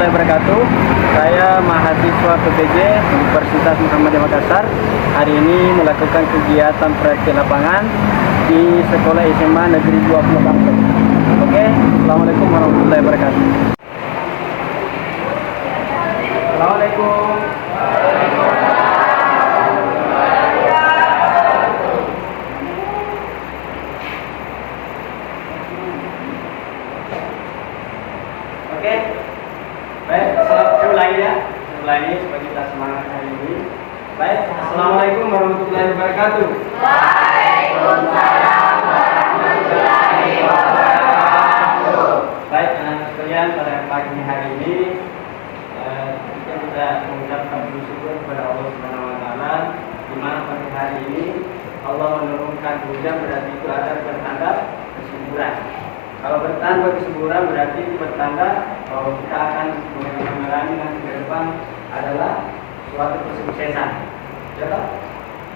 warahmatullahi wabarakatuh. Saya mahasiswa PPJ Universitas Muhammadiyah Makassar. Hari ini melakukan kegiatan praktik lapangan di Sekolah SMA Negeri 20 Kampung. Oke, Assalamualaikum warahmatullahi wabarakatuh. Assalamualaikum. Oke, baik, saya ulangi ya, supaya kita semangat hari ini. Baik, Assalamualaikum warahmatullahi wabarakatuh. Waalaikumsalam warahmatullahi wabarakatuh. Baik, anak-anak sekalian, pada pagi hari ini kita mengucapkan bersyukur kepada Allah Subhanahu Wa Taala, di mana pagi hari ini Allah menurunkan hujan, berarti itu ada pertanda kesuburan. Kalau bertanda kesuburan berarti itu bertanda bahwa kita akan mengalami nanti ke depan adalah suatu kesuksesan. Ya toh?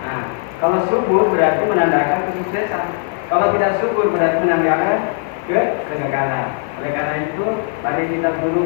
Nah, kalau subur berarti menandakan kesuksesan. Kalau tidak subur berarti menandakan kegagalan. Oleh karena itu, mari kita dulu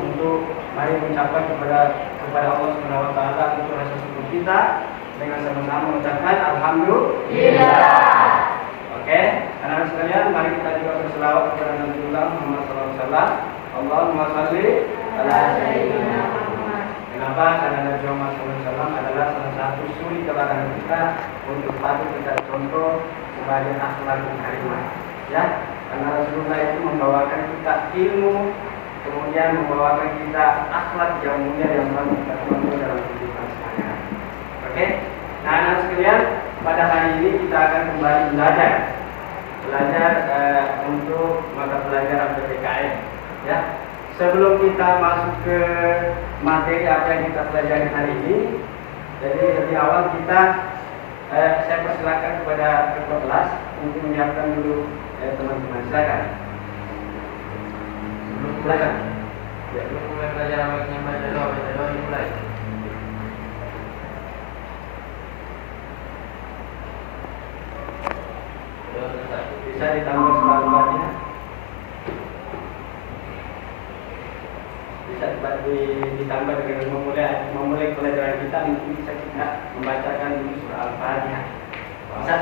mari mengucapkan kepada Allah Subhanahu Wa Taala untuk rasa syukur kita dengan sama-sama mengucapkan alhamdulillah. Oke, anak-anak sekalian, mari kita juga berselawat kepada Nabi Muhammad SAW. Allahumma shalli ala sayyidina Muhammad. Kenapa? Karena Nabi Muhammad SAW adalah salah satu suri teladan kita untuk patut kita contoh sebagai akhlak yang karimah. Ya, karena Rasulullah itu membawakan kita ilmu, kemudian membawakan kita akhlak yang mulia yang perlu kita contoh dalam kehidupan sehari-hari. Oke, nah anak-anak sekalian, pada hari ini kita akan kembali belajar untuk mata pelajaran PPKN. Ya, sebelum kita masuk ke materi apa yang kita pelajari hari ini, jadi lebih awal saya persilakan kepada ketua kelas untuk menyiapkan dulu teman-teman. Silakan. Sebelum belajar, sebelum mulai belajar awalnya baca doa dimulai. Bisa ditambah sebaliknya, bisa ditambah dengan memulai pelajaran kita, mungkin bisa kita membacakan dulu surah Al-Fatihah. Bisa?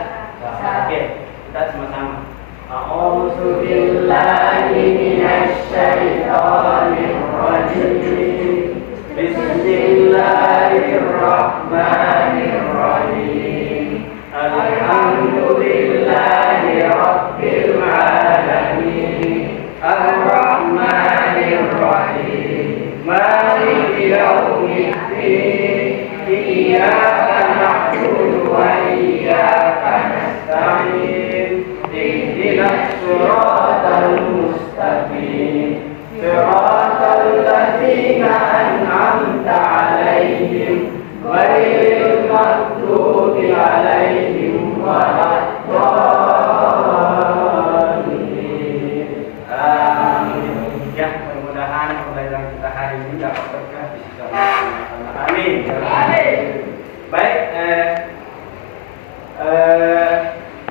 Oke, kita sama-sama. A'udzu billahi minasy syaithanir rajim. Bismillahirrahmanirrahim. Alhamdulillahi rabbil alamin. Ar-Rahmanir Rahim. Maliki yaumiddin. Iyyaka na'budu wa iyyaka nasta'in. Ihdinas siratal mustaqim. Siratal ladzina an'amta 'alaihim ghairil maghdubi 'alaihim waladdallin. Amin. Ya, mudah-mudahan pembelajaran kita hari ini dapat berkah di sisi Allah. Amin. Baik,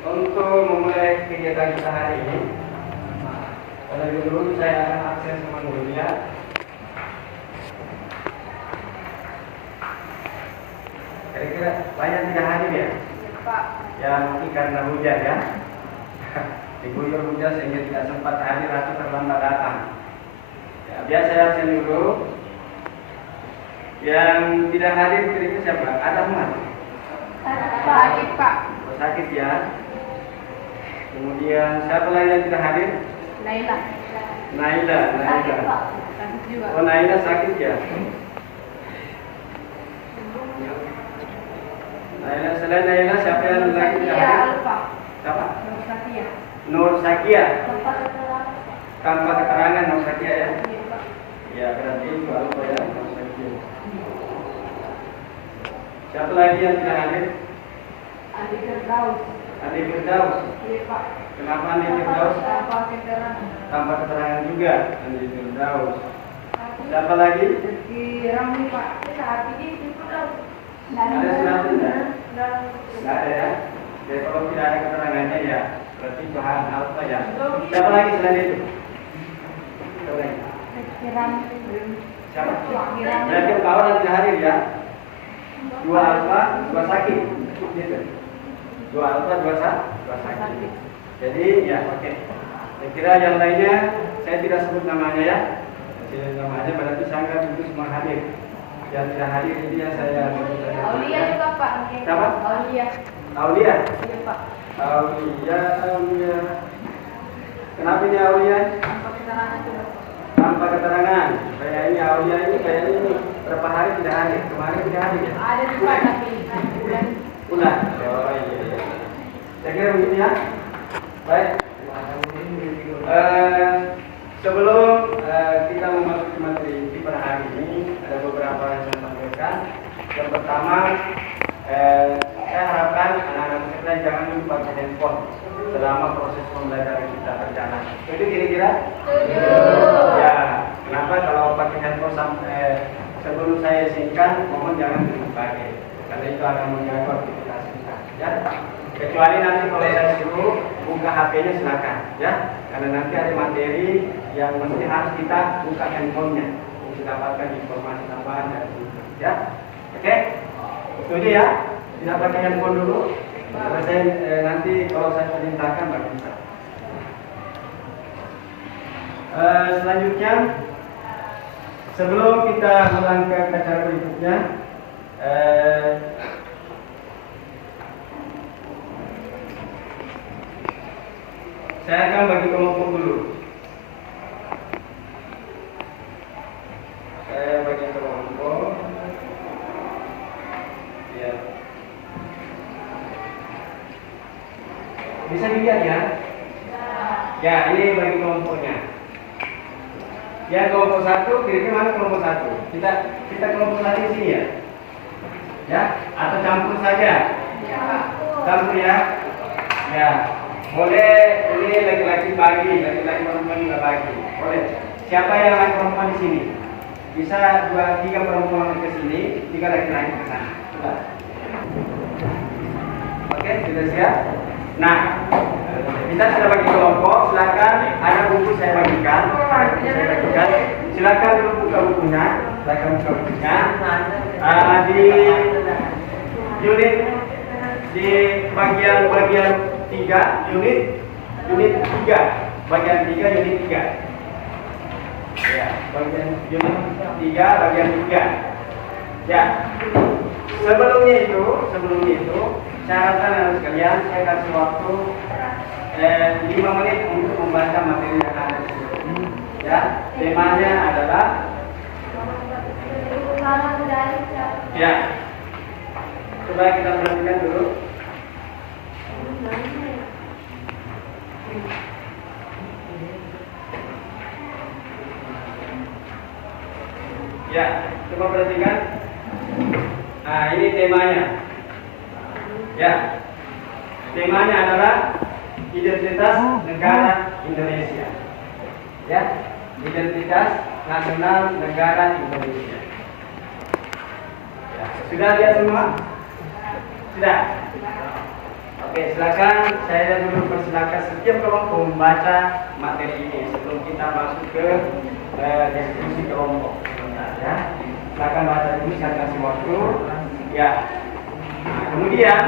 untuk memulai kegiatan kita hari ini, terlebih dulu saya akan absen sama gurunya. Kira-kira banyak tidak hadir ya? Pak. Ya mungkin karena hujan ya. Diguyur hujan sehingga tidak sempat hadir atau terlambat datang. Ya, biar saya absen dulu. Yang tidak hadir kira-kira siapa? Ada Ahmad? Sakit, Pak. Oh, sakit ya. Kemudian siapa lagi yang tidak hadir? Naila. Naila. Sakit, Pak. Sakit juga. Oh, Naila sakit ya. Naila, selain Naila siapa yang lagi tidak hadir? Pak. Siapa? Nur Sakia. Nur Sakia. Tempat keterangan. Tanpa keterangan Nur Sakia ya. Iya, Pak. Ya berarti itu apa ya? Nur Sakia. Siapa lagi yang tidak hadir? Adi Firdaus. Adi Firdaus. Iya, Pak. Kenapa Adi Firdaus? Tanpa keterangan. Tanpa keterangan juga Adi Firdaus. Siapa lagi? Rizky Ramli, Pak. Saat ini Firdaus. Ada surat tidak? Dan Tidak ada ya. Jadi kalau tidak ada keterangannya ya berarti bahan apa ya? Siapa lagi selain itu? Siapa lagi? Rizky Ramli. Siapa? Berarti kawan yang tidak hadir ya. 2 alfa, 2 sakit. Gitu. 2 alfa, 2 sakit. Jadi ya oke. Saya kira yang lainnya saya tidak sebut namanya ya. Tidak namanya berarti saya anggap itu semua hadir. Yang tidak hadir ini yang saya Aulia juga Pak. Siapa? Aulia. Aulia. Iya Pak. Aulia. Kenapa ini Aulia? Tanpa keterangan coba. Tanpa keterangan. Kayak ini Aulia ini kayaknya ini berapa hari tidak hadir. Kemarin tidak hadir ya? Ada juga tapi bulan. Udah. Oh iya. Saya kira begitu ya. Baik. Sebelum kita memasuki materi inti pada hari ini, ada beberapa yang saya sampaikan. Yang pertama, saya harapkan anak-anak sekalian jangan lupa pakai handphone selama proses pembelajaran kita berjalan. Itu kira-kira? Ya. Kenapa kalau pakai handphone sampai sebelum saya izinkan, mohon jangan dipakai, karena itu akan mengganggu aktivitas kita. Ya. Kecuali nanti kalau saya suruh buka HP-nya silakan, ya. Karena nanti ada materi yang mesti harus kita buka handphonenya untuk dapatkan informasi tambahan dari situ, ya. Oke? Setuju ya? Tidak pakai handphone dulu. Saya nanti kalau saya perintahkan baru bisa. Selanjutnya, sebelum kita melangkah ke acara berikutnya, saya akan bagi kelompok dulu. Saya bagi kelompok. Ya. Bisa dilihat ya? Ya, ini bagi kelompoknya. Ya, kelompok 1, kira-kira mana kelompok 1? Kita kelompok 1 di sini ya? Ya, atau campur saja? Campur ya? Ya. Boleh, ini laki-laki bagi, laki-laki perempuan juga bagi. Boleh. Siapa yang laki perempuan di sini? Bisa 2-3 perempuan ke sini, 3 laki-laki ke sana. Coba. Oke, sudah siap? Nah, kita sudah bagi kelompok. Silakan, ada buku saya bagikan. Silakan dulu buka bukunya. Silakan buka bukunya. Di unit di bagian 3 unit 3 bagian 3 unit 3 ya, bagian unit 3 bagian 3 ya. Sebelumnya itu syaratan anak sekalian, saya kasih waktu 5 menit untuk membaca materi yang ada di sini ya. Temanya adalah ya, coba kita perhatikan dulu. Ya, coba perhatikan. Nah, ini temanya. Ya, temanya adalah identitas negara Indonesia. Ya, identitas nasional negara Indonesia. Ya, sudah lihat semua? Sudah. Oke, silakan saya dulu persilakan setiap kelompok membaca materi ini sebelum kita masuk ke diskusi kelompok. Ya, silakan baca dulu, saya kasih waktu. Ya. Nah, kemudian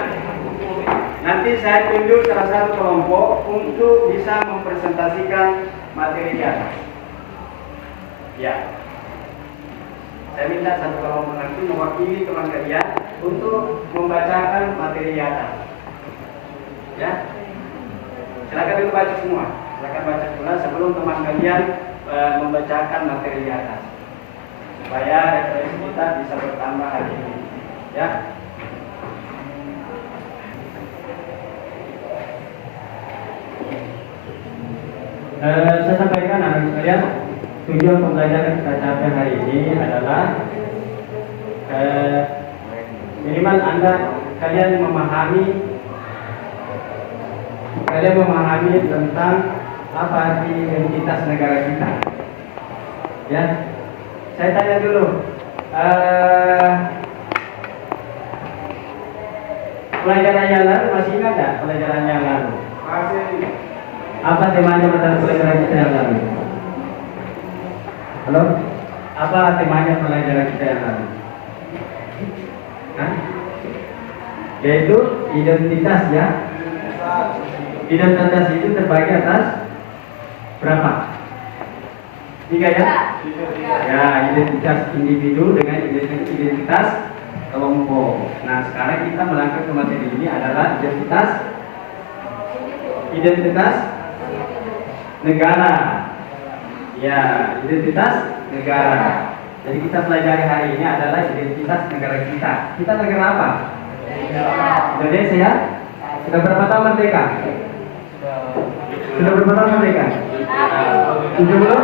nanti saya tunjuk salah satu kelompok untuk bisa mempresentasikan materi di atas. Ya. Saya minta satu kelompok nanti mewakili teman kalian untuk membacakan materi di atas. Ya, silakan dulu baca semua. Silakan baca semua sebelum teman kalian membacakan materi di atas, supaya referensi kita bisa bertambah hari ini. Ya. Saya sampaikan anak sekalian, tujuan pembelajaran kita capai hari ini adalah minimal kalian memahami tentang apa arti identitas negara kita. Ya, saya tanya dulu, pelajaran yang lalu masih ingat nggak pelajaran yang lalu? Masih. Apa temanya pada pelajaran kita yang lalu? Halo? Apa temanya pelajaran kita yang lalu? Hah? Yaitu identitas ya. Identitas itu terbagi atas berapa? 3 ya? Ya, identitas individu dengan identitas kelompok. Nah, sekarang kita melangkah ke materi ini adalah identitas negara. Ya, identitas negara. Jadi kita pelajari hari ini adalah identitas negara kita. Kita negara apa? Indonesia ya? Sudah berapa tahun merdeka? Sudah berapa tahun merdeka? 70?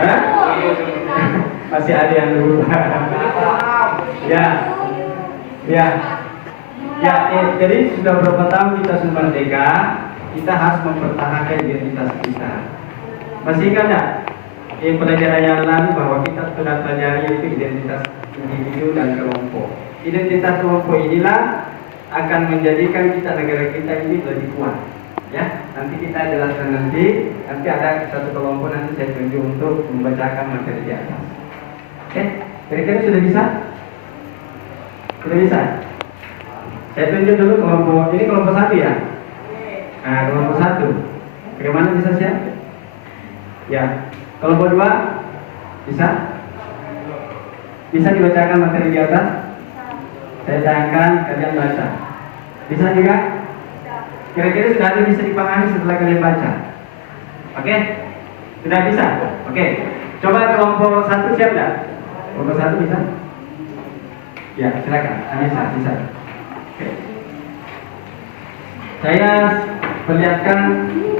Hah? Masih ada yang dulu. Ya. Ya. Ya, jadi sudah berapa tahun kita sudah merdeka, kita harus mempertahankan identitas kita. Masih ingat nggak? Pelajaran yang lalu bahwa kita sudah pelajari yaitu identitas individu dan kelompok. Identitas kelompok inilah akan menjadikan kita negara kita ini lebih kuat. Ya, nanti kita jelaskan nanti ada satu kelompok nanti saya tunjuk untuk membacakan materi di atas. Oke, kira-kira sudah bisa? Sudah bisa? Saya tunjuk dulu kelompok ini kelompok 1 ya. Nah, kelompok 1. Bagaimana bisa siap? Ya, kelompok 2 bisa? Bisa dibacakan materi di atas? Saya tayangkan, kalian baca. Bisa juga? Kira-kira sudah ada bisa dipahami setelah kalian baca? Oke? Sudah bisa? Oke. Coba kelompok 1 siap enggak? Kelompok 1 bisa? Ya, silakan. Bisa. Oke. Saya perlihatkan.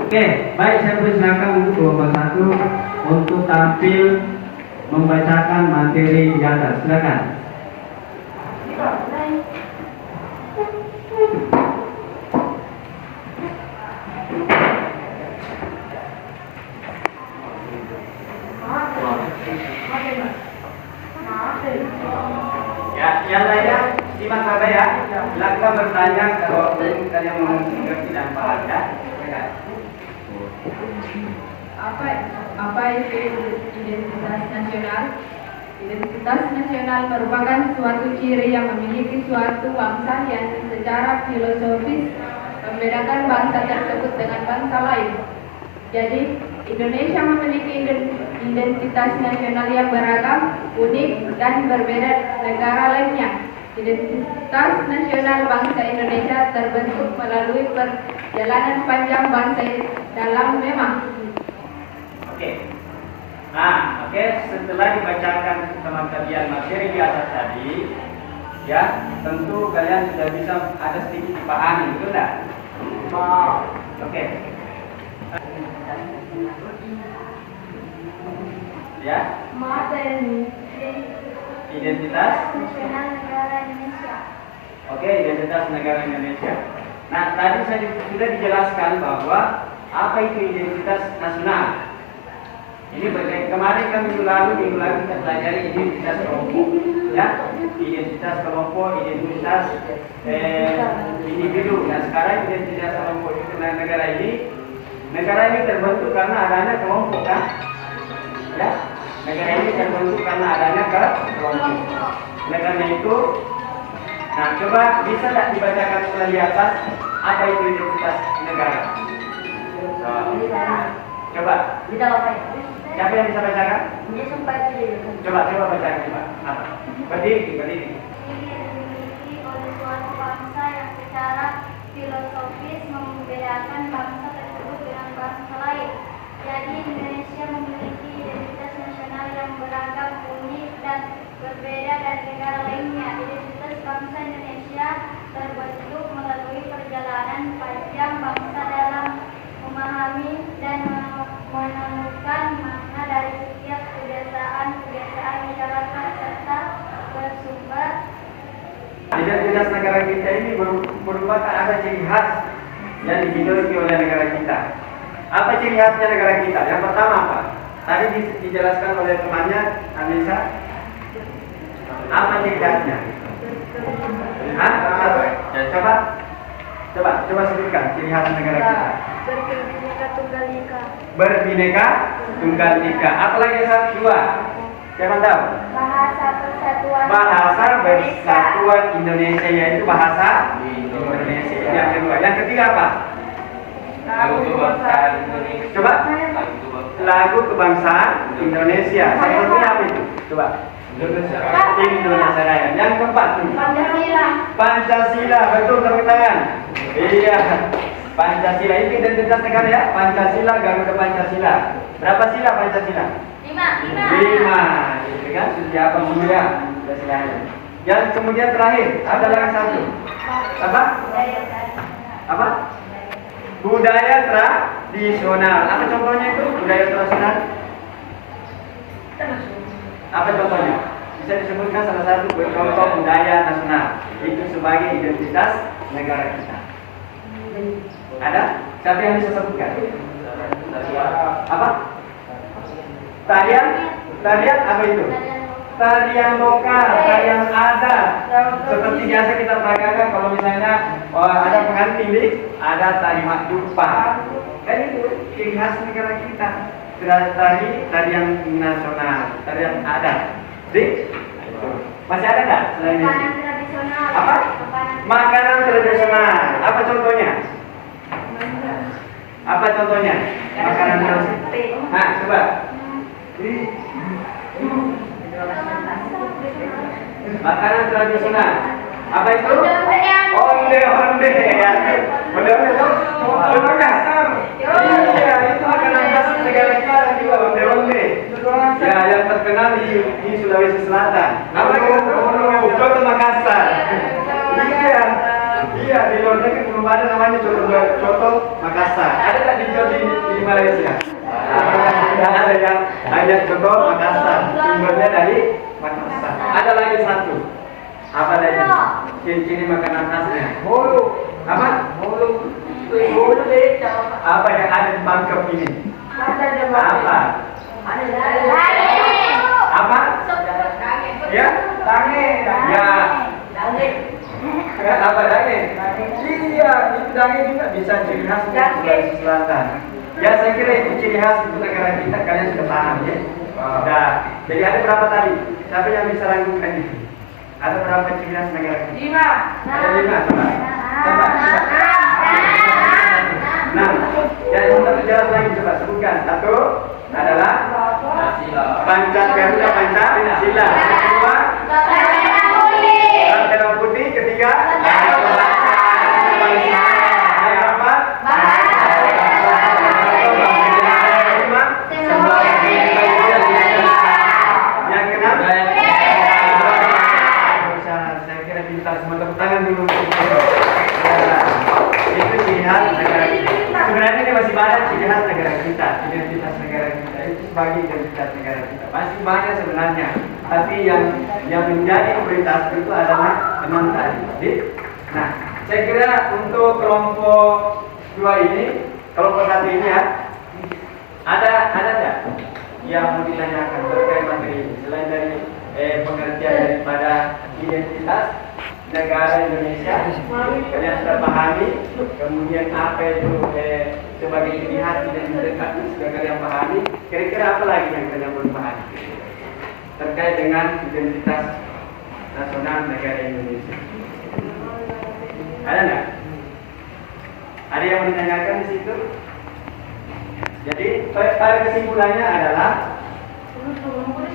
Oke, baik, saya persilakan untuk kelompok 1 untuk tampil membacakan materi di atas. Silakan. Ya, yang lainnya simak saja ya. Silakan bertanya kalau kalian mengerti dan paham ya. Apa itu identitas nasional? Identitas nasional merupakan suatu ciri yang memiliki suatu bangsa yang secara filosofis membedakan bangsa tersebut dengan bangsa lain. Jadi, Indonesia memiliki identitas nasional yang beragam, unik, dan berbeda negara lainnya. Identitas nasional bangsa Indonesia terbentuk melalui perjalanan panjang bangsa dalam memang. Oke. Nah, setelah dibacakan sama kalian materi di atas tadi, ya, tentu kalian sudah bisa ada sedikit dipahami, betul enggak? Oke. Ya. Identitas nasional negara Indonesia. Oke, identitas negara Indonesia. Nah, tadi saya sudah dijelaskan bahwa apa itu identitas nasional. Ini kemarin minggu lalu kita pelajari identitas kelompok, ya, identitas kelompok, identitas individu. Nah, sekarang identitas kelompok itu negara ini terbentuk karena adanya kelompok, kan? Ya, negara ini terbentuk karena adanya kelompok. Oleh karena itu, nah, coba bisa tidak dibacakan setelah di atas apa itu identitas negara? Coba. Siapa yang bisa bacakan? Coba bacakan coba. Apa? Berdiri. Dimiliki oleh suatu bangsa yang secara filosofis membedakan bangsa tersebut dengan bangsa lain. Jadi Indonesia memiliki identitas nasional yang beragam, unik, dan berbeda dari negara lainnya. Identitas bangsa Indonesia terbentuk melalui perjalanan panjang bangsa dalam memahami dan menemukan makna dari setiap kebiasaan masyarakat serta bersumber. Identitas negara kita ini merupakan ada ciri khas yang dimiliki oleh negara kita. Apa ciri khasnya negara kita? Yang pertama apa? Tadi dijelaskan oleh temannya Anissa. Apa ciri khasnya? Hah? Ya, coba sebutkan ciri khas negara kita. Berbineka Tunggal Ika. Berbineka Tunggal Ika. Apalagi yang satu dua? Siapa tahu? Bahasa Persatuan Bahasa Persatuan Indonesia, yaitu bahasa Indonesia. Yang kedua. Yang ketiga apa? Lagu kebangsaan Indonesia. Coba. Lagu kebangsaan Indonesia. Seperti apa itu? Coba. Indonesia Raya. Yang keempat. Pancasila. Pancasila. Betul, tepuk tangan. Iya. Pancasila itu identitas negara ya. Pancasila, Garuda Pancasila. Berapa sila Pancasila? 5. 5. Itu kan sudah apa mulia. Yang kemudian terakhir ada lagi satu. Apa? Apa? Budaya tradisional. Apa contohnya itu? Budaya tradisional. Apa contohnya? Bisa disebutkan salah satu contoh budaya nasional. Itu sebagai identitas negara kita. Ada? Siapa yang bisa sebutkan? Apa? Tarian? Tarian apa itu? Tarian lokal, tarian adat. Seperti biasa kita peragakan kalau misalnya ada pengantin, ada tari makdupa. Kan itu ciri khas negara kita. Tarian nasional, tarian adat. Masih ada nggak selain itu? Makanan tradisional. Apa? Makanan tradisional. Apa contohnya? Apa contohnya? Makanan tradisional. Nah, coba. Makanan tradisional. Apa itu? Onde-onde ya. Onde-onde itu Makassar. Iya, itu makanan khas negara kita juga, onde-onde. Ya, yang terkenal di Sulawesi Selatan. Apa itu? Coto Makassar. Iya. Iya, di luar negeri belum ada namanya coto Makassar. Ada nggak dijual di Malaysia? Tidak ada yang hanya coto Makassar. Sumbernya dari Makassar. Ada lagi satu. Apa lagi? Ciri-ciri makanan khasnya. Hulu. Apa? Hulu. Hulu deh. Apa yang ada di Bangkok ini? Apa? Apa? Ya? Dange. Ya. Apa dange? Iya, itu dange juga bisa ciri khas Sulawesi Selatan. Ya, saya kira itu ciri khas untuk negara kita. Kalian sudah paham ya? Nah, jadi ada berapa tadi? Siapa yang bisa rangkumkan itu? Ada berapa ciri khas negara kita? 5. Ada 5, coba. Coba. 6. Ya, untuk jelas lagi coba sebutkan. 1 adalah Garuda Pancasila. Kedua, Merah Putih. Ketiga, yang keempat, yang keenam, saya kira pintar semua, tepuk tangan dulu. Itu ciri khas negara kita. Sebenarnya ini masih banyak ciri khas negara kita, identitas negara kita itu sebagai identitas negara kita. Masih banyak sebenarnya, tapi yang menjadi prioritas itu adalah 6 tadi. Nah, saya kira untuk kelompok 2 ini, kelompok 1 ini ya, ada nggak yang mau ditanyakan terkait materi ini selain dari pengertian daripada identitas negara Indonesia? Kalian sudah pahami, kemudian apa itu sebagai ciri khas identitas sudah kalian pahami. Kira-kira apa lagi yang kalian belum pahami terkait dengan identitas nasional negara Indonesia? Ada nggak? Ada yang mau ditanyakan di situ? Jadi pada kesimpulannya adalah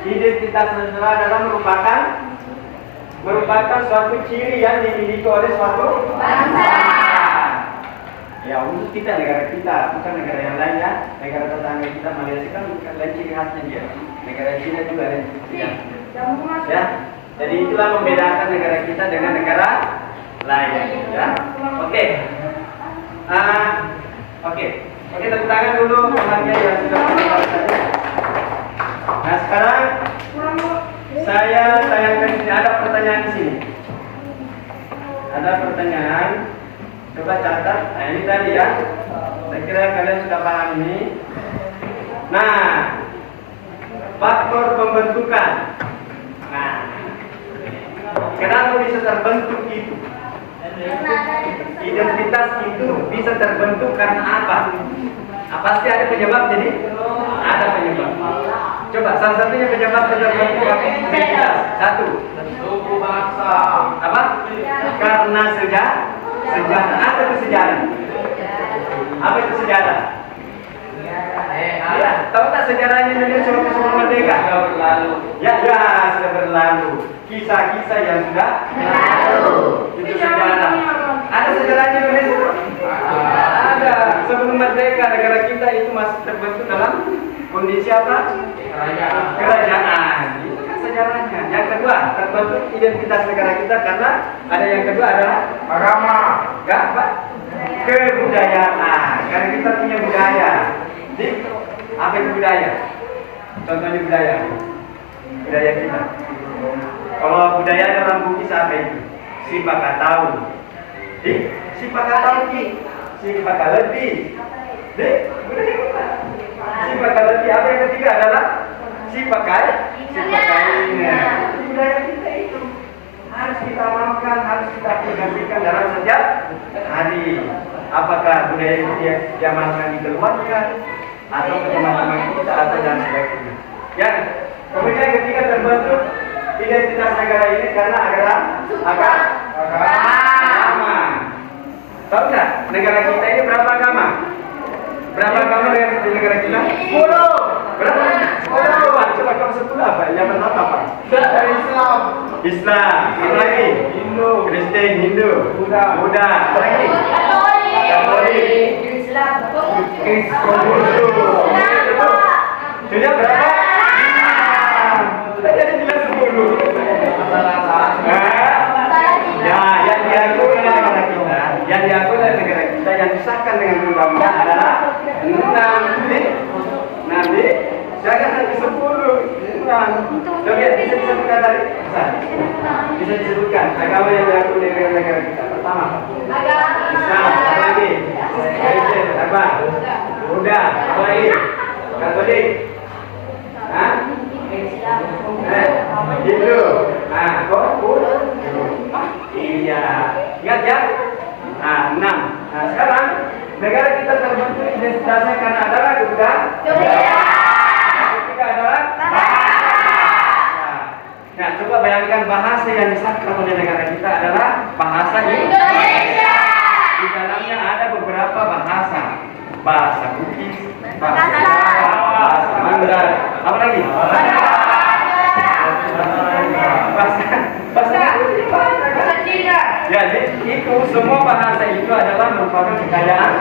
identitas nasional adalah merupakan suatu ciri yang dimiliki oleh suatu bangsa. Ya, untuk kita, negara kita, bukan negara yang lain ya. Negara tetangga kita, Malaysia kan bukan lain ciri khasnya dia. Negara Cina juga lain ciri khasnya. Ya, jadi itulah membedakan negara kita dengan negara lain. Ya, oke. Oke, tepuk tangan dulu temannya yang sudah menonton saya. Nah, sekarang saya tayangkan di sini, ada pertanyaan di sini. Ada pertanyaan. Coba catat. Nah, ini tadi ya. Saya kira kalian sudah paham ini. Nah, faktor pembentukan. Nah, kenapa bisa terbentuk itu? Identitas itu bisa terbentuk karena apa? Pasti ada penyebab, jadi ada penyebab. Coba salah satunya penyebab terbentuk identitas. Satu, suku bangsa. Apa? Karena sejarah. Apa itu sejarah? Apa itu sejarah? Ya, tahu tak sejarahnya Indonesia waktu sebelum merdeka? Sudah berlalu. Ya, sudah berlalu. Kisah-kisah yang sudah berlalu. Itu sejarah. Ada sejarahnya Indonesia? Ada. Sebelum merdeka negara kita itu masih terbentuk dalam kondisi apa? Kerajaan. Itu kan sejarahnya. Yang kedua, terbentuk identitas negara kita karena ada yang kedua adalah agama. Enggak, Pak? Kebudayaan. Karena kita punya budaya. Jadi, apa itu budaya? Contohnya budaya. Budaya kita. Kalau budaya dalam buku apa itu? Si Pakatau. Si Pakatau ki. Si Pakaleti. Budaya kita. Si Pakaleti. Apa yang ketiga adalah si Pakainya. Budaya kita itu harus kita amalkan, harus kita aplikasikan dalam setiap hari. Apakah budaya itu diamalkan di keluarga atau ke teman-teman kita atau dan sebagainya. Ya, kemudian ketika terbentuk identitas negara ini karena agama. Tahu nggak negara kita ini berapa agama? Berapa agama di negara kita? 10. Berapa? 10. Coba kamu 10 apa? Yang pertama apa? Islam. Apa lagi? Kristen, Hindu, Buddha. Apa lagi? Katolik. Sudah berapa? Jadi bilang 10. Ya, yang diakui oleh negara kita, yang disahkan dengan undang-undang adalah 6. Jangan nanti 10. Coba bisa disebutkan tadi? Bisa disebutkan agama yang diakui oleh negara kita. Pertama, Islam. Apa lagi? Kristen. Apa? Buddha. Apa lagi? Katolik. Hindu. Iya. Ingat ya? 6. Sekarang negara kita terbentuk identitasnya karena adalah kebudayaan. Ketiga adalah bahasa. Nah, coba bayangkan bahasa yang disahkan oleh negara kita adalah bahasa Indonesia. Di dalamnya ada beberapa bahasa. Bahasa Bugis, bahasa Mandarin, apa lagi? Bahasa Cina. Jadi itu semua bahasa itu adalah merupakan kekayaan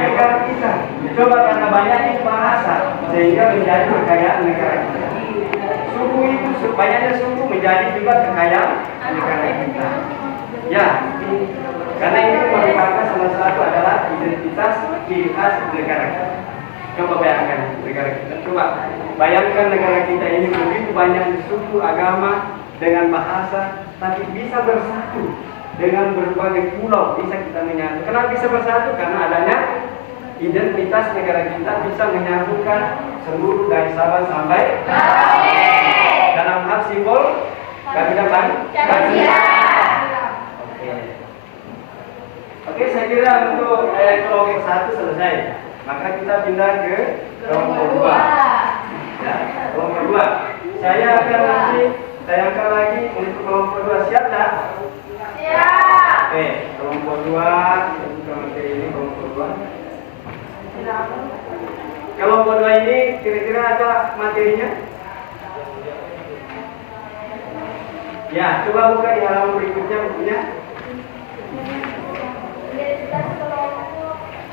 negara kita. Coba karena banyaknya bahasa sehingga menjadi kekayaan negara kita. Suku itu banyaknya suku menjadi juga kekayaan negara kita. Ya, karena ini merupakan salah satu adalah identitas ciri khas negara kita. Coba bayangkan negara kita. Coba bayangkan negara kita ini begitu banyak suku, agama, dengan bahasa, tapi bisa bersatu dengan berbagai pulau bisa kita menyatu. Kenapa bisa bersatu? Karena adanya identitas negara kita bisa menyatukan seluruh dari Sabang sampai dalam hal simbol kabinet Pancasila. Oke, saya kira untuk kelompok 1 selesai. Maka kita pindah ke kelompok 2. Ya, kelompok 2. Saya akan nanti tayangkan lagi untuk kelompok 2. Siap tak? Siap. Oke, kelompok 2. Untuk materi ini kelompok 2. Kelompok 2 ini kira-kira ada materinya? Ya, coba buka di halaman berikutnya bukunya.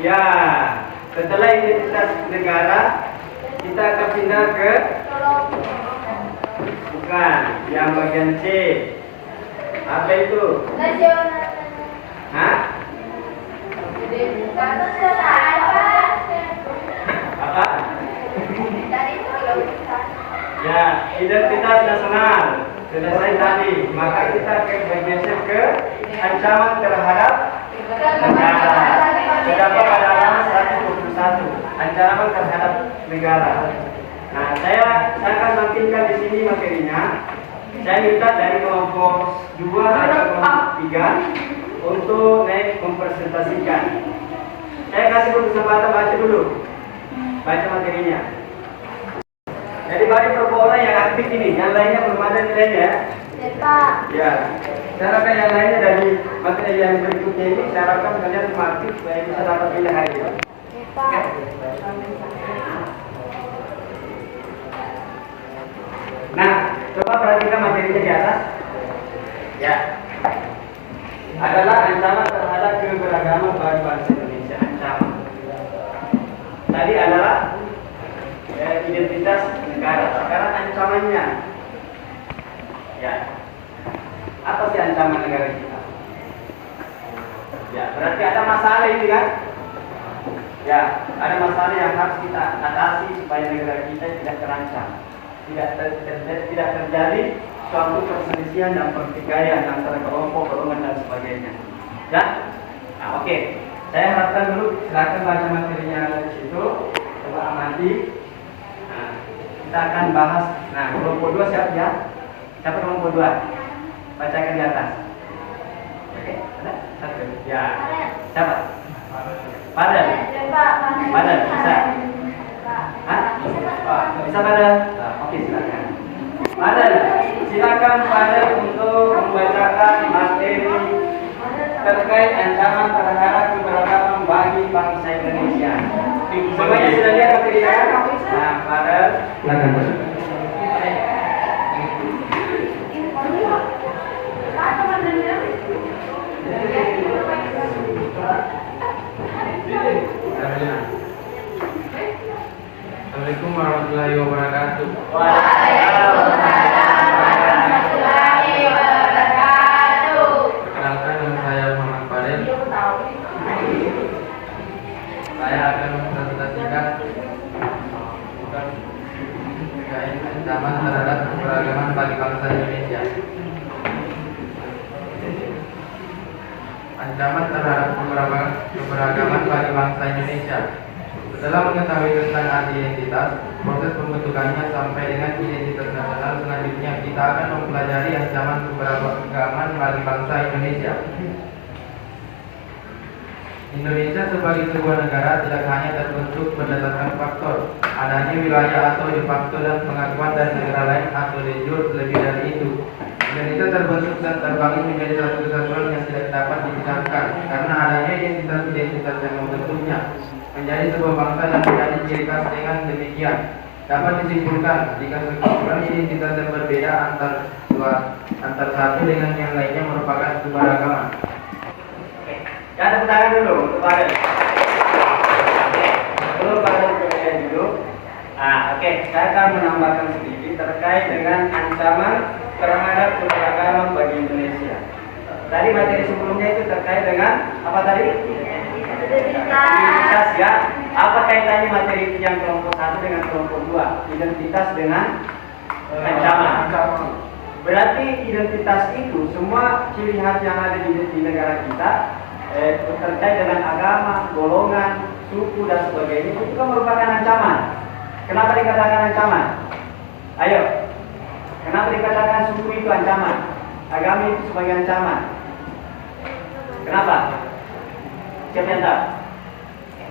Ya, setelah identitas negara, kita akan pindah ke bukan yang bagian C. Apa itu? Nasional. Hah? Apa? Ya, identitas nasional. Selesai tadi, maka kita ke bagian C ke ancaman terhadap negara. Terdapat pada halaman 121, ancaman terhadap negara. Nah, saya akan tampilkan di sini materinya. Saya minta dari kelompok 2 atau kelompok 3 untuk naik mempresentasikan. Saya kasih dulu kesempatan baca dulu. Baca materinya. Jadi bagi beberapa orang yang aktif ini, yang lainnya belum ada nilainya ya. Pak. Ya. Saya harapkan yang lainnya dari materi yang berikutnya ini, saya harapkan kalian semua aktif supaya bisa dapat nilai hari ini. Pak. Nah, coba perhatikan materinya di atas. Ya. Adalah ancaman terhadap keberagaman bagi bangsa Indonesia. Ancaman. Tadi adalah identitas negara. Sekarang ancamannya. Ya. Apa sih ancaman negara kita? Ya, berarti ada masalah ini kan? Ya, ada masalah yang harus kita atasi supaya negara kita tidak terancam. Tidak terjadi suatu perselisihan dan pertikaian antara kelompok, golongan dan sebagainya. Ya, nah, oke. Saya harapkan dulu silakan baca materinya di situ, coba amati. Nah, kita akan bahas. Nah, kelompok 2 siap ya? Siapa kelompok 2? Bacakan di atas. Oke, ada? Satu. Ya. Siapa? Padel. Padel, bisa. Hah? Bisa Padel? Oke, silakan. Padel, silakan Padel untuk membacakan materi terkait ancaman terhadap keberagaman bagi bangsa Indonesia. Semuanya sudah lihat materinya? Nah, Padel. Silakan. Assalamualaikum warahmatullahi wabarakatuh. Perkenalkan, nama saya Muhammad Farid. Saya akan mempresentasikan terkait ancaman terhadap keberagaman bagi bangsa Indonesia. Ancaman terhadap keberagaman bagi bangsa Indonesia. Setelah mengetahui tentang arti identitas, proses pembentukannya sampai dengan identitas nasional, selanjutnya kita akan mempelajari ancaman keberagaman bagi bangsa Indonesia. Indonesia sebagai sebuah negara tidak hanya terbentuk berdasarkan faktor adanya wilayah atau de facto dan pengakuan dari negara lain atau de jure, lebih dari itu. Indonesia terbentuk dan terbangun menjadi satu kesatuan yang tidak dapat dipisahkan karena adanya identitas yang membentuknya menjadi sebuah bangsa dan menjadi ciri khas. Dengan demikian dapat disimpulkan jika sekumpulan identitas yang berbeda antar satu dengan yang lainnya merupakan keberagaman. Ya, tepuk tangan dulu untuk Padel. Dulu Padel kemudian dulu. Nah, oke, saya akan menambahkan sedikit terkait dengan ancaman terhadap keberagaman bagi Indonesia. Tadi materi sebelumnya itu terkait dengan apa tadi? Identitas ya. Apa kaitannya materi yang kelompok 1 dengan kelompok 2? Identitas dengan ancaman. Berarti identitas itu semua ciri khas yang ada di negara kita terkait dengan agama, golongan, suku dan sebagainya itu kan merupakan ancaman. Kenapa dikatakan ancaman? Ayo. Kenapa dikatakan suku itu ancaman? Agama itu sebagai ancaman. Kenapa? Siapa yang tahu?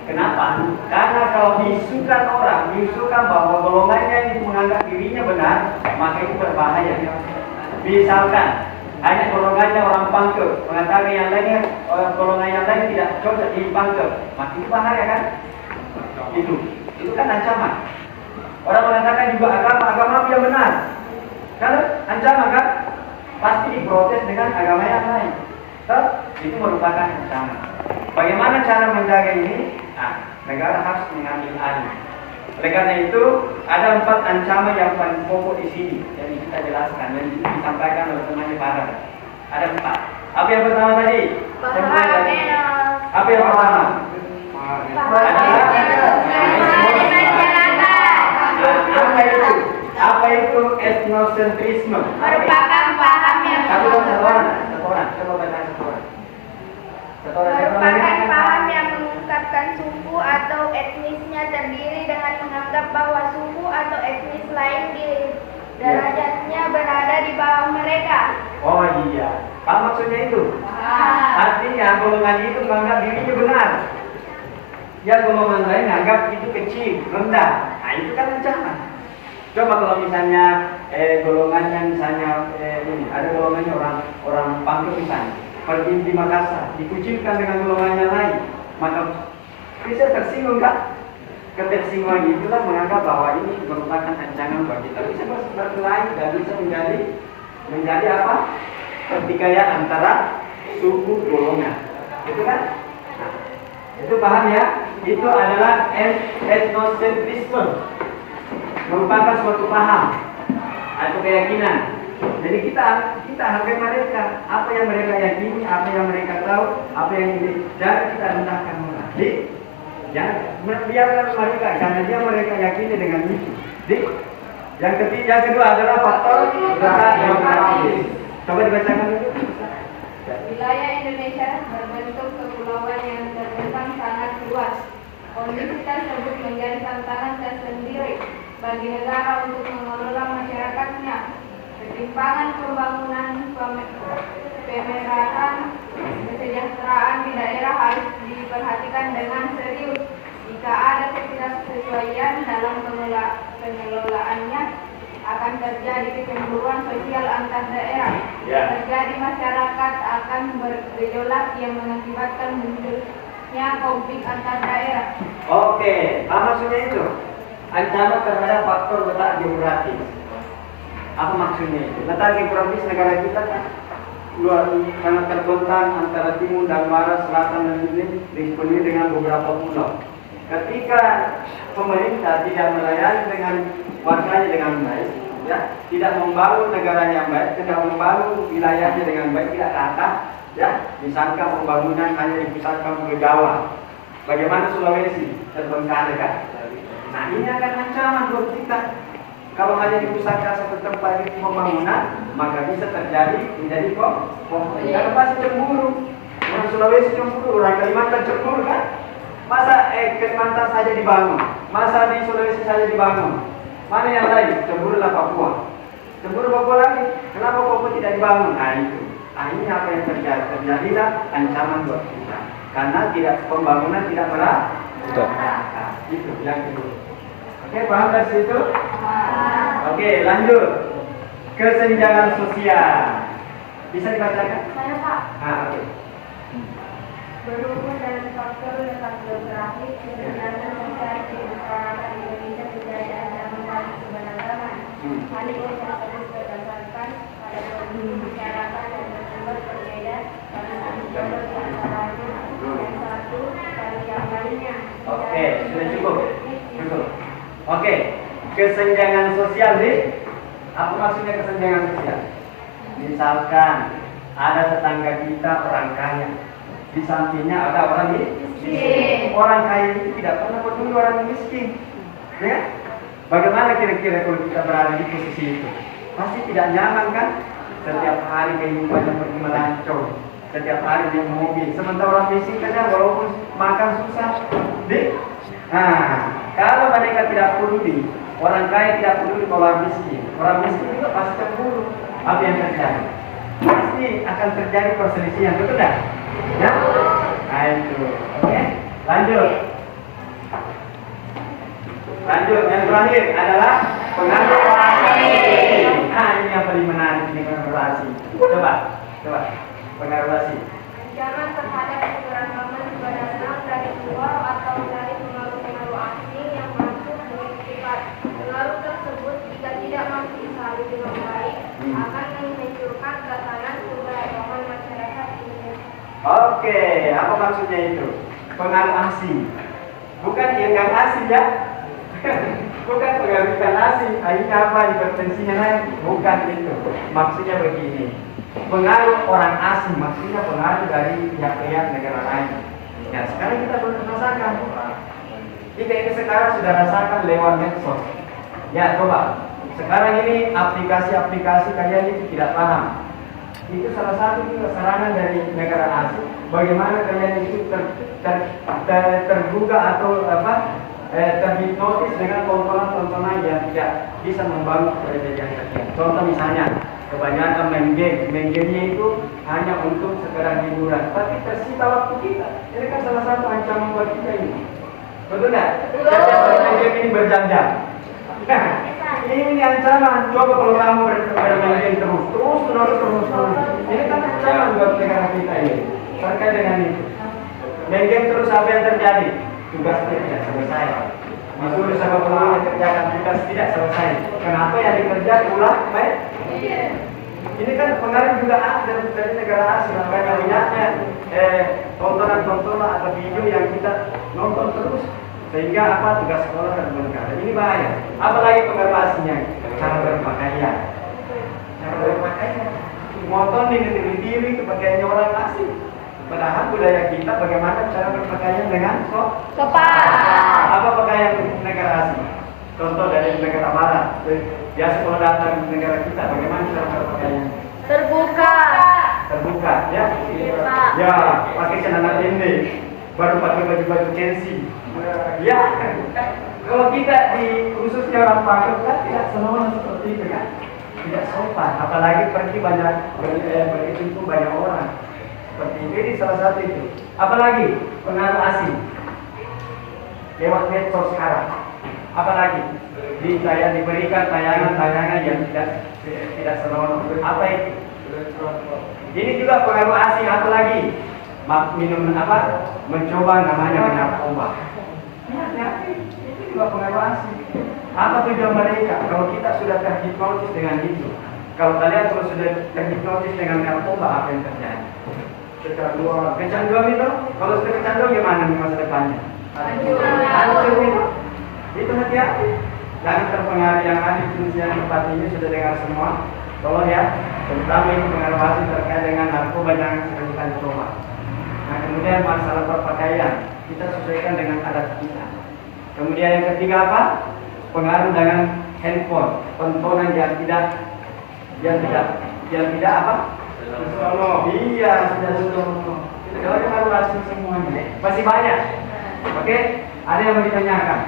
Kenapa? Karena kalau diisukan orang, diisukan bahwa golongannya itu menganggap dirinya benar, maka itu berbahaya. Misalkan hanya golongannya orang pangkep, mengatakan yang lainnya golongan yang lain tidak cocok di pangkep, maka itu bahaya kan? Itu kan ancaman. Orang mengatakan juga agama yang benar, kan ancaman kan? Pasti diprotes dengan agama yang lain. Itu merupakan ancaman. Bagaimana cara menjaga ini? Nah, negara harus mengambil alih. Oleh karena itu, ada 4 ancaman yang paling pokok di sini yang kita jelaskan dan disampaikan oleh temannya Farah. Ada 4. Apa yang pertama tadi? Apa yang pertama? Apa itu etnosentrisme? Merupakan paham yang Satu orang. Coba baca satu orang. merupakan paham yang mengungkapkan suku atau etnisnya terdiri dengan menganggap bahwa suku atau etnis lain di derajatnya berada di di bawah mereka. Oh iya, apa maksudnya itu? Artinya golongan itu menganggap dirinya benar. Yang golongan lain menganggap itu kecil, rendah. Nah itu kan ancaman. Coba kalau misalnya golongannya misalnya ini ada golongannya orang Pangkep misalnya pergi di Makassar dikucilkan dengan golongannya lain, maka bisa tersinggung kan? Ketersinggungan itulah menganggap bahwa ini merupakan ancaman bagi kita. Bisa berkelahi dan bisa menjadi apa? Pertikaian antara suku golongan. Itu kan? Nah, itu paham ya? Itu adalah etnosentrisme. Merupakan suatu paham atau keyakinan. Jadi kita hargai mereka, apa yang mereka yakini, apa yang mereka tahu, apa yang ini. Jangan kita rendahkan orang. Biarkan mereka, karena dia mereka yakini dengan itu. Yang kedua adalah faktor geografis. Coba dibacakan dulu. Wilayah Indonesia berbentuk kepulauan yang terbentang sangat luas. Kondisi tersebut menjadi tantangan tersendiri bagi negara untuk mengelola masyarakatnya. Ketimpangan pembangunan, pemerataan, kesejahteraan di daerah harus diperhatikan dengan serius. Jika ada ketidaksesuaian dalam pengelolaannya, akan terjadi kecemburuan sosial antar daerah. Terjadi masyarakat akan bergejolak yang mengakibatkan munculnya konflik antar daerah. Oke, apa maksudnya itu? Ancaman terhadap faktor letak geografis. Apa maksudnya itu? Letak geografis negara kita kan sangat terbentang antara timur dan barat, selatan dan ini dipenuhi dengan beberapa pulau. Ketika pemerintah tidak melayani dengan warganya dengan baik, ya, tidak membangun negaranya yang baik, tidak membangun wilayahnya dengan baik, tidak rata, ya, disangka pembangunan hanya dipusatkan ke Jawa. Bagaimana Sulawesi terbengkalai kan? Nah ini akan ancaman buat kita. Kalau hanya dipusatkan satu tempat di pembangunan, maka bisa menjadi konflik. Karena pasti cemburu. Orang Sulawesi cemburu, orang Kalimantan cemburu kan? Masa Kalimantan saja dibangun, masa di Sulawesi saja dibangun. Mana yang lain? Cemburulah Papua. Cemburu Papua lagi. Kenapa Papua tidak dibangun? Nah itu. Nah ini apa yang terjadi? Terjadilah ancaman buat kita. Karena pembangunan tidak merata. Itu yang kedua. Oke, paham dari situ? Oke, lanjut. Kesenjangan sosial. Bisa dibacakan? Saya Pak. Oke. Berhubung dengan faktor letak geografis, kesenjangan sosial di masyarakat Indonesia menjadi ancaman bagi keberagaman. Hal ini tersebut berdasarkan pada kondisi masyarakat yang bersumber berbeda karena sumber di antaranya yang satu dari yang lainnya. Oke, sudah cukup. Oke, kesenjangan sosial sih. Apa maksudnya kesenjangan sosial? Misalkan ada tetangga kita orang kaya, di sampingnya ada orang miskin. Orang kaya itu tidak pernah peduli orang miskin. Ya? Bagaimana kira-kira kalau kita berada di posisi itu? Pasti tidak nyaman kan? Setiap hari kehidupannya pergi melancong, setiap hari dia mobil. Sementara orang miskin saja walaupun makan susah. Nah, kalau mereka tidak peduli, orang kaya tidak peduli orang miskin juga pasti cemburu. Apa yang terjadi? Pasti akan terjadi perselisihan, betul tidak? Ya? Nah itu, oke? Lanjut, yang terakhir adalah pengaruh orasi. Nah ini yang paling menarik, ini pengaruh orasi. Coba, pengaruh orasi. Jangan terhadap keberagaman berasal dari luar atau dari pengaruh-pengaruh asing yang masuk dengan sifat. Pengaruh tersebut jika tidak mampu disalurkan dengan baik akan menghancurkan tatanan keberagaman masyarakat Indonesia. Oke, apa maksudnya itu? Pengaruh asing. Bukan ikan asing ya? Bukan pengaruh ikan asing. Akhirnya apa? Hipertensinya naik? Bukan itu. Maksudnya begini. Pengaruh orang asing, maksudnya pengaruh dari pihak-pihak negara lain. Ya, sekarang kita belum rasakan. Kita ini sekarang sudah rasakan lewat medsos. Ya, coba. Sekarang ini aplikasi-aplikasi kalian itu tidak paham. Itu salah satu juga serangan dari negara asing. Bagaimana kalian itu tergugah atau terhipnotis dengan tontonan-tontonan yang tidak bisa membangun kepribadian kalian. Contoh misalnya, Kebanyakan main gamenya itu hanya untuk sekedar hiburan, tapi tersita waktu kita. Ini kan salah satu ancaman buat kita ini. Betul nggak? Setiap kali main game ini berjam-jam. Nah, ini ancaman. Coba kalau kamu bermain game terus. Ini kan ancaman buat negara kita ini. Terkait dengan itu. Main game terus apa yang terjadi? Tugasnya tidak selesai. Disuruh sama pengawas kerjakan tugas tidak selesai. Kenapa yang dikerjakan ulang? Baik. Ini kan pengaruh juga dari negara asing. Makanya banyaknya tontonan atau video yang kita nonton terus. Sehingga apa tugas sekolah dan negara. Ini bahaya. Apalagi pengaruh asingnya. Cara berpakaian. Motor ini diri kepakaiannya orang asing. Padahal budaya kita bagaimana cara berpakaian dengan Sopan. apa pakaian negara asing? Contoh dari negara barat. Biasa kalau datang ke negara kita, bagaimana cara berpakaian? Terbuka, ya? Ya, pakai celana pendek, baru pakai baju Chelsea. Ya, kalau kita di khususnya orang Papua kan tidak senonoh seperti itu kan? Tidak sopan, apalagi pergi berkumpul banyak orang. Seperti ini salah satu itu. Apalagi pengaruh asing lewat medsos sekarang. Apalagi diberikan tayangan yang tidak senonoh. Apa itu? Ini juga pengaruh asing. Apalagi minum mencoba namanya narkoba. Itu juga pengaruh asing. Apa tujuan mereka? Kalau kita sudah terhipnotis dengan itu, kalau kalian sudah terhipnotis dengan narkoba, apa yang terjadi? Kecanduan itu, kalau sudah kecanduan gimana di masa depannya? Itu hati-hati. Jangan terpengaruh yang ada di usia tempat ini sudah dengar semua. Tolong ya, terutama ini pengaruh asing terkait dengan narkoba yang sedang kita coba. Nah, kemudian masalah berpakaian, kita sesuaikan dengan adat kita. Kemudian yang ketiga apa? Pengaruh dengan handphone, tontonan yang tidak apa? Iya, sudah senonoh. Kalau pengaruh asing semuanya, masih banyak. Oke, ada yang mau ditanyakan?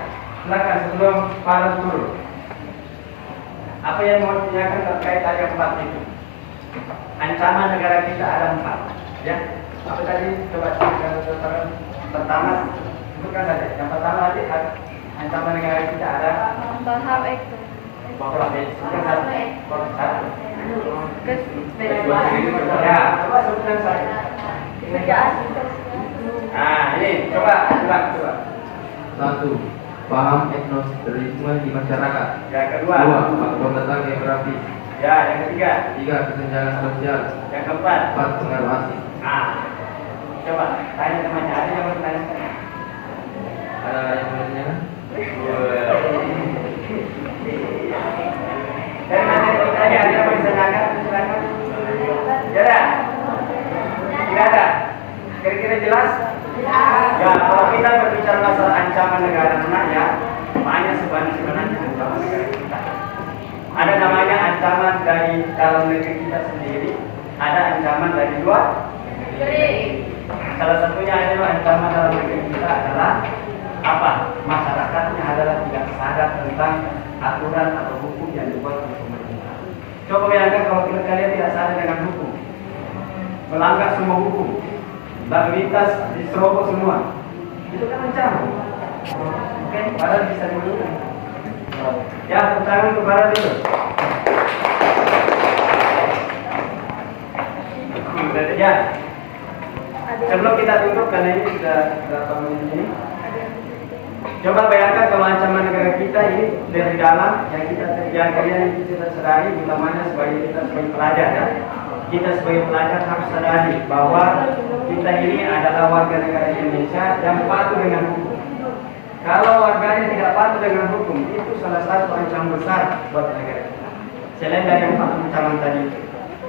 Silakan sebelum para turun. Apa yang mau ditanyakan terkait ayat 4 itu? Ancaman negara kita ada 4, ya. Apa tadi? Coba ceritakan. Pertama, sebutkan saja. Yang pertama tadi ancaman negara kita ada. Ya, coba sebutkan saja. Nah, ini coba. 1. Paham etnosentrisme di masyarakat. Yang kedua. 2. Faktor letak geografis. Ya, yang ketiga. 3. Kesenjangan sosial. Yang keempat. 4. Pengaruh asing. Nah, coba tanya temannya, ada yang mau tanya? Ada yang mau ditanyakan? Dari mana tanya, ada yang mau ditanyakan? Silakan. Ya, tidak ada. Kira-kira jelas? Ya, kalau kita berbicara masalah ancaman negara ya, banyak sebenarnya ancaman negara kita. Ada namanya ancaman dari dalam negeri kita sendiri, ada ancaman dari luar negeri. Salah satunya adalah ancaman dalam negeri kita adalah apa? Masyarakatnya adalah tidak sadar tentang aturan atau hukum yang dibuat oleh pemerintah. Coba bayangkan kalau kalian tidak sadar dengan hukum, melanggar semua hukum, lalu lintas diserobot semua, itu kan ancaman. Oke, padahal bisa dilakukan. Ya, tepuk tangan untuk barat itu. Ya. Sebelum kita tutup karena ini sudah berapa menit ini. Coba bayangkan kalau ancaman negara kita ini dari dalam yang kalian kita sadari, utamanya kita sebagai pelajar ya. Kita sebagai pelajar harus sadari bahwa kita ini adalah warga negara Indonesia yang patuh dengan hukum. Kalau warganya tidak patuh dengan hukum, itu salah satu ancaman besar buat negara kita. Selain dari ancaman tadi itu,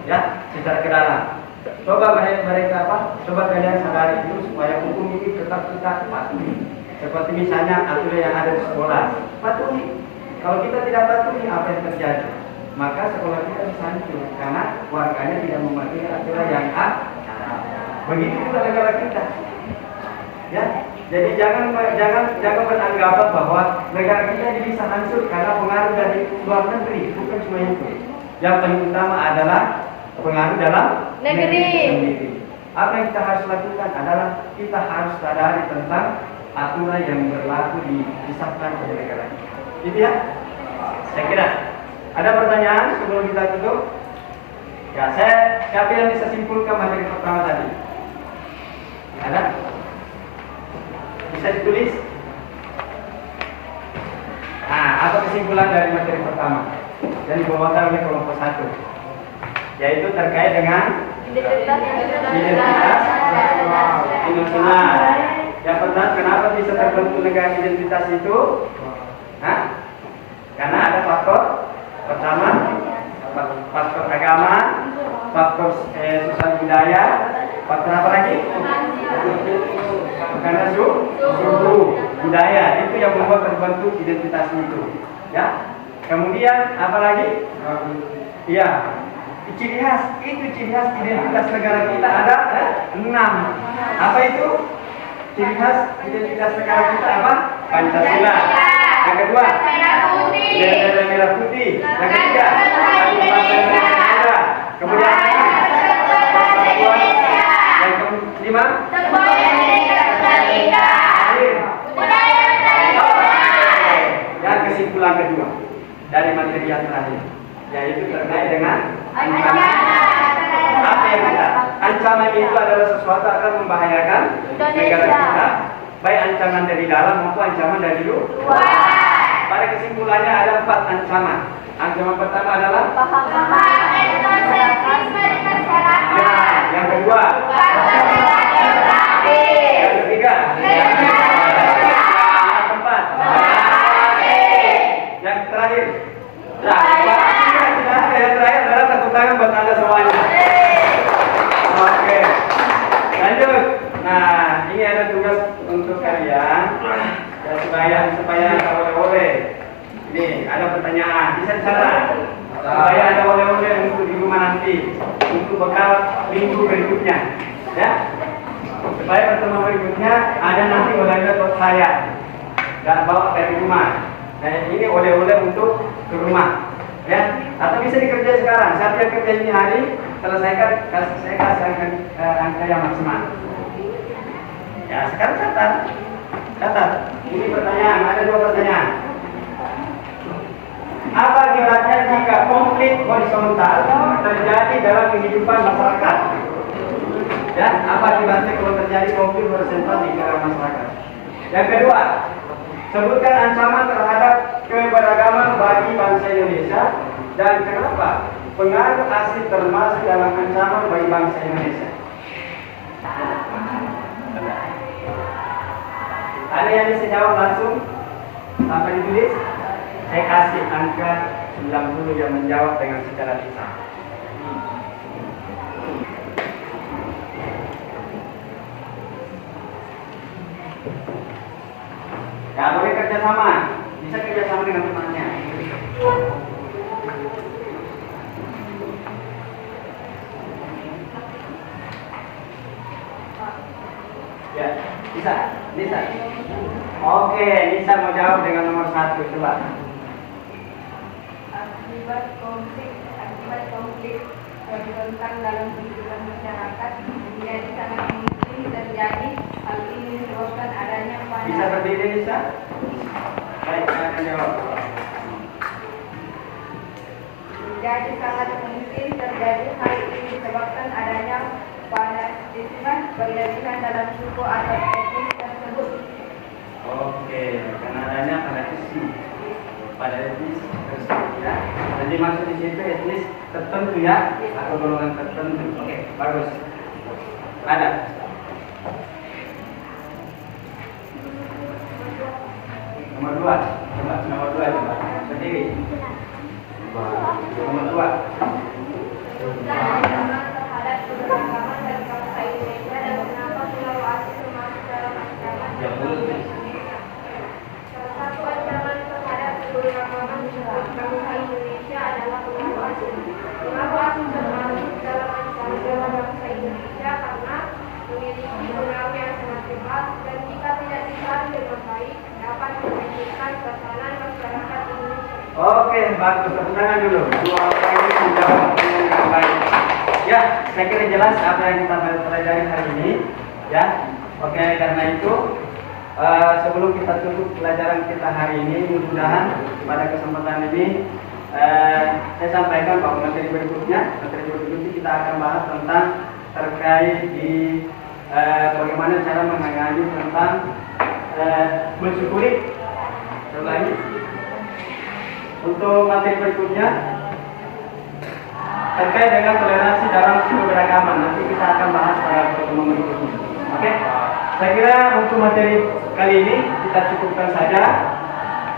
ya, secara ke dalam. Coba mereka coba kalian sadari itu supaya hukum ini tetap kita patuhi. Seperti misalnya aturan yang ada di sekolah, patuhi. Kalau kita tidak patuhi, apa yang terjadi? Maka sekolah kita bisa hancur karena warganya tidak mematuhi aturan yang ada. Begitu juga negara kita. Ya, jadi jangan beranggapan bahwa negara kita ini bisa hancur karena pengaruh dari luar negeri, bukan cuma itu. yang paling utama adalah pengaruh dalam Negeri. sendiri. Apa yang kita harus lakukan adalah kita harus sadari tentang aturan yang berlaku di disahkan oleh negara. Gitu ya? Saya kira. Ada pertanyaan sebelum kita tutup? Ya, siapa yang bisa simpulkan materi pertama tadi? Ada? Bisa ditulis? Nah, apa kesimpulan dari materi pertama yang dibawakan oleh kelompok 1? Yaitu terkait dengan identitas nasional. Yang pertama, kenapa bisa terbentuk negara identitas itu? Hah? Karena ada faktor pertama, faktor agama, faktor sosial budaya, faktor apa lagi? Karena suku budaya itu yang membuat terbentuk identitas itu. Ya. Kemudian apa lagi? Iya. Ciri khas identitas negara kita ada 6. Apa itu? Ciri khas identitas negara kita apa? Pancasila. Yang kedua, bendera merah putih. Yang ketiga, Indonesia. Kemudian persatuan. Yang kelima, dan kesimpulan kedua dari materi yang terakhir, yaitu terkait dengan ancaman. Apa yang kita? Ancaman itu adalah sesuatu akan membahayakan negara kita, baik ancaman dari dalam maupun ancaman dari luar. Pada kesimpulannya ada 4 ancaman. Ancaman pertama adalah yang kedua, yang ketiga, yang keempat, yang terakhir. Yang terakhir adalah tepuk tangan buat Anda semuanya. Oke, lanjut. Nah, ini ada tugas untuk kalian ya, supaya oleh-oleh. Ini ada pertanyaan, bisa cara supaya ada oleh-oleh untuk di rumah nanti, untuk bekal minggu berikutnya, ya. Supaya pertemuan berikutnya ada nanti oleh-oleh buat saya dan bawa dari rumah. Nah, ini oleh-oleh untuk ke rumah, ya. Atau bisa dikerja sekarang. Saat yang kerja ini hari selesaikan, saya kasih angka yang maksimal. Ya, sekarang catat. Ini pertanyaan, ada 2 pertanyaan. Apa akibatnya jika konflik horizontal terjadi dalam kehidupan masyarakat? Ya, apa akibatnya kalau terjadi konflik horizontal di dalam masyarakat? Yang kedua, sebutkan ancaman terhadap keberagaman bagi bangsa Indonesia dan kenapa pengaruh asing termasuk dalam ancaman bagi bangsa Indonesia. Ada yang bisa jawab langsung tanpa ditulis? Saya kasih angka 90 yang menjawab dengan secara lisan. Ya, boleh kerjasama. Bisa kerjasama dengan temannya. Ya, bisa. Oke, Nisa mau jawab dengan nomor 1, coba. Akibat konflik horizontal dalam kehidupan masyarakat menjadi sangat mungkin terjadi. Hal ini disebabkan adanya Bisa berdiri, Nisa? Baik, saya akan jawab. Menjadi sangat mungkin terjadi. Hal ini disebabkan adanya fanatisme berlebihan dalam suku atau etnis tersebut. Oke, karena adanya fanatisme pada etnis tersebut, ya. Jadi maksud di situ etnis tertentu, ya, atau golongan tertentu. Oke, bagus. Ada. Nomor 2, coba. Berdiri. Nomor 2. terhadap keberagaman dan bangsa Indonesia dan kenapa Sulawesi termasuk dalam ancaman salah satu ancaman terhadap keberagaman bangsa Indonesia adalah pengaruh asing. Pengaruh asing termasuk dalam ancaman bangsa Indonesia karena memiliki pengaruh yang sangat cepat dan jika tidak disaring dengan baik dapat menghancurkan tatanan masyarakat Indonesia. Oke. Oke, bagus. Tepuk tangan dulu. Dua orang ini menjawab dengan baik. Ya, saya kira jelas apa yang kita pelajari hari ini. Ya, oke. Karena itu, sebelum kita tutup pelajaran kita hari ini, mudah-mudahan pada kesempatan ini saya sampaikan bahwa materi berikutnya kita akan bahas tentang terkait di bagaimana cara menangani tentang mensyukuri. Coba ini. Untuk materi berikutnya terkait dengan toleransi dalam keberagaman, nanti kita akan bahas pada pertemuan berikutnya. Oke, saya kira untuk materi kali ini kita cukupkan saja,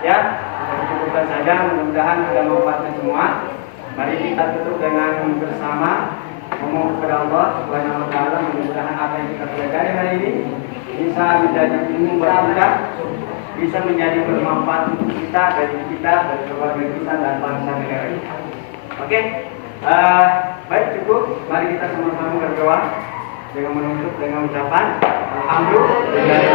ya, kita cukupkan saja. Mudah-mudahan ada manfaatnya semua. Mari kita tutup dengan bersama memohon kepada Allah Subhanahu Wa Taala, mudah-mudahan apa yang kita pelajari hari ini bisa menjadi ilmu buat kita, bisa menjadi bermanfaat untuk kita, bagi kita, bagi keluarga kita dan bangsa negara kita. Oke, baik, cukup. Mari kita sama-sama berdoa dengan menutup dengan ucapan Alhamdulillah.